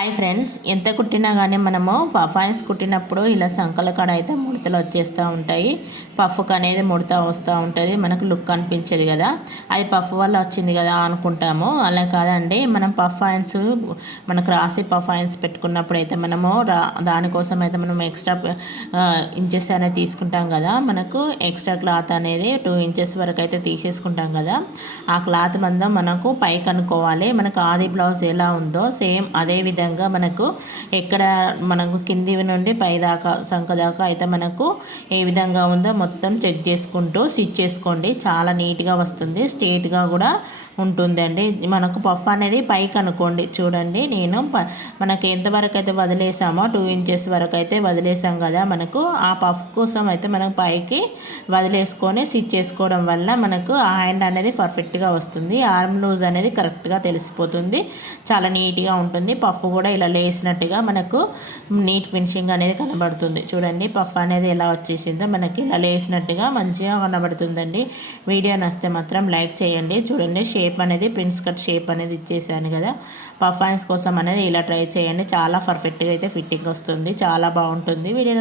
Hi friends, ఎంత కుట్టినా కానీ మనము పఫాయిన్స్ కుట్టినప్పుడు ఇలా సంకల కాడ అయితే ముడతలు వచ్చేస్తూ ఉంటాయి. పఫ్కి అనేది ముడత వస్తూ ఉంటుంది, మనకు లుక్ అనిపించేది కదా. అది పఫ్ వల్ల వచ్చింది కదా అనుకుంటాము. అలా కాదండి, మనం పఫాయిన్స్ మనకు రాసి పఫాయిన్స్ పెట్టుకున్నప్పుడు అయితే మనము దానికోసం అయితే మనం ఎక్స్ట్రా ఇంచెస్ అనేది తీసుకుంటాం కదా. మనకు ఎక్స్ట్రా క్లాత్ అనేది 2 ఇంచెస్ వరకు అయితే తీసేసుకుంటాం కదా. ఆ క్లాత్ మందం మనకు పైకి అనుకోవాలి. మనకు ఆది బ్లౌజ్ ఎలా ఉందో సేమ్ అదే విధంగా మనకు ఎక్కడ మనకు కింది నుండి పై దాకా సంఖ దాకా అయితే మనకు ఏ విధంగా ఉందో మొత్తం చెక్ చేసుకుంటూ స్టిచ్ చేసుకోండి. చాలా నీట్గా వస్తుంది, స్ట్రేట్గా కూడా ఉంటుందండి. మనకు పఫ్ అనేది పైకి అనుకోండి. చూడండి, నేను మనకి ఎంతవరకు అయితే వదిలేసామో 2 ఇంచెస్ వరకు అయితే వదిలేసాం కదా. మనకు ఆ పఫ్ కోసం అయితే మనం పైకి వదిలేసుకొని స్టిచ్ చేసుకోవడం వల్ల మనకు ఆ హ్యాండ్ అనేది పర్ఫెక్ట్గా వస్తుంది. ఆర్మ్ లూజ్ అనేది కరెక్ట్గా తెలిసిపోతుంది, చాలా నీట్గా ఉంటుంది. పఫ్ కూడా ఇలా లేసినట్టుగా మనకు నీట్ ఫినిషింగ్ అనేది కనబడుతుంది. చూడండి, పఫ్ అనేది ఎలా వచ్చేసిందో మనకి ఇలా లేసినట్టుగా మంచిగా కనబడుతుందండి. వీడియో నచ్చితే మాత్రం లైక్ చేయండి. చూడండి, షేప్ అనేది ప్రిన్స్ కట్ షేప్ అనేది ఇచ్చేసాను కదా. పఫ్ హ్యాండ్స్ కోసం అనేది ఇలా ట్రై చేయండి, చాలా పర్ఫెక్ట్గా అయితే ఫిట్టింగ్ వస్తుంది, చాలా బాగుంటుంది. వీడియో